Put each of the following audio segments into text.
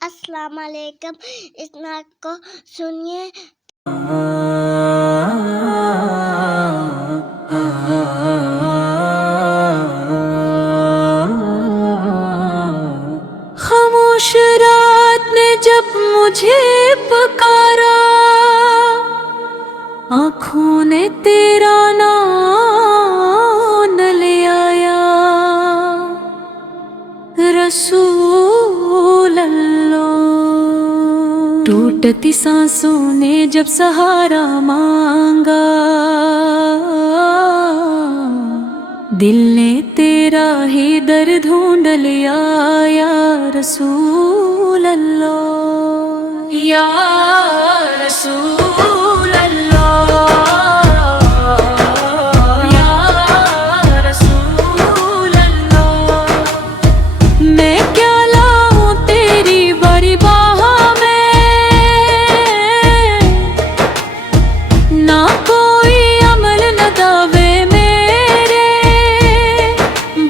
السلام علیکم. اس نعت کو سنیے. خاموش رات نے جب مجھے پکارا، آنکھوں نے تیرا نام لے آیا، رسول اللہ. ٹوٹتی سانسوں نے جب سہارا مانگا، دل نے تیرا ہی در ڈھونڈ لیا، یا رسول اللہ، یا رسول اللہ، یا رسول اللہ. میں کیا لاؤں تیری بڑی باہ میں، نہ کوئی عمل نہ دعوے میرے،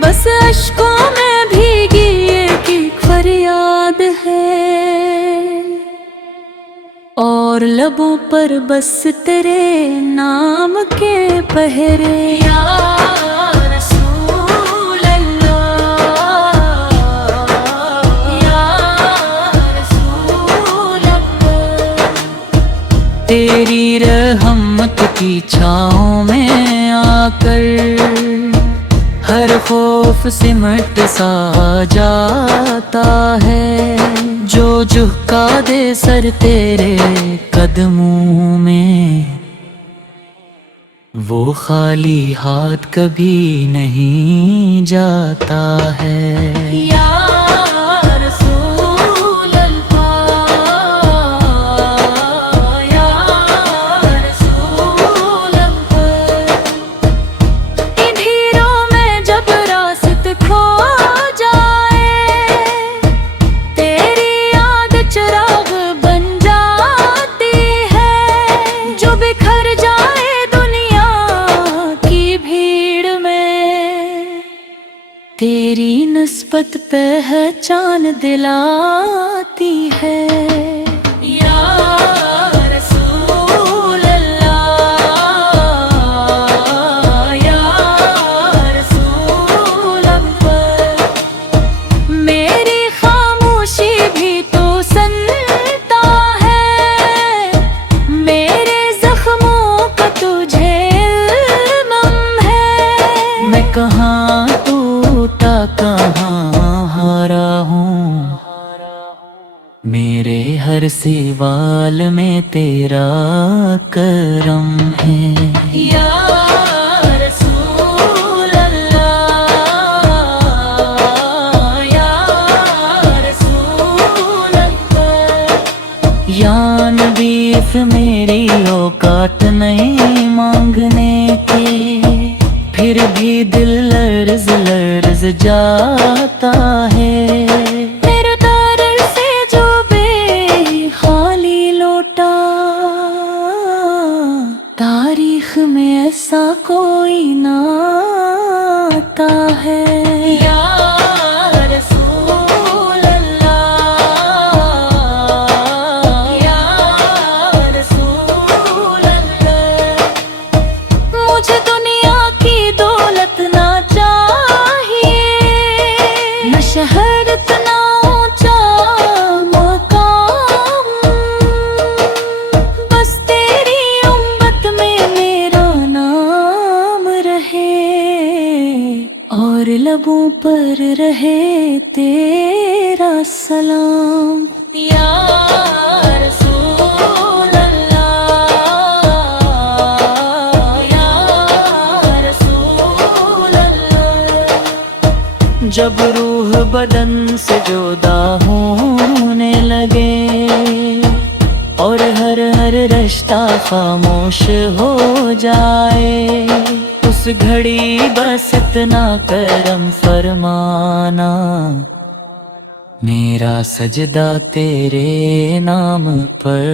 بس اشکوں میں بھیگی ایک فریاد ہے، اور لبوں پر بس تیرے نام کے پہرے، یا رسول اللہ، یا رسول اللہ. تیری رحمت کی چھاؤں میں آ کر ہر خوف سمٹ سا جاتا ہے، جو جھکا دے سر تیرے قدموں میں، وہ خالی ہاتھ کبھی نہیں جاتا ہے، یا رسول اللہ، یا رسول اللہ. انھیروں میں جب راست کھو جائے، تیری یاد چراغ بن جاتی ہے، جو بکھر جائے دنیا کی بھیڑ میں، تیری نسبت پہچان دلاتی ہے، یا رسول اللہ، یا رسول اللہ. میری خاموشی بھی تو سنتا ہے، میرے زخموں کا تجھے علم ہے، میں کہاں ٹوٹا کہاں ہارا ہوں، میرے ہر سوال میں تیرا کرم ہے، یا رسول اللہ، یا رسول اللہ. یا نبی میری اوقات نہیں مانگنے کی، پھر بھی دل لرز لرز جاتا ہے، میرے دار سے جو بے خالی لوٹا، تاریخ میں ایسا کوئی نہ آتا ہے، یا رسول اللہ، یا رسول اللہ. مجھے دنیا کی دولت نہ چاہیے، نہ شہرت نہ اونچا مقام، بس تیری امت میں میرا نام رہے، اور لبوں پر رہے تیرا سلام، یا رسول اللہ، یا رسول اللہ. جب روح بدن سے جدا ہونے لگے، اور ہر رشتہ خاموش ہو جائے، اس گھڑی بس اتنا کرم فرمانا، میرا سجدہ تیرے نام پر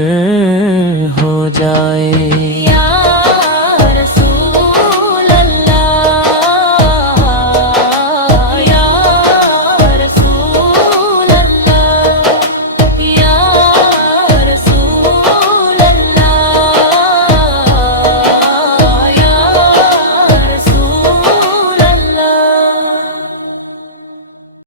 ہو جائے، یا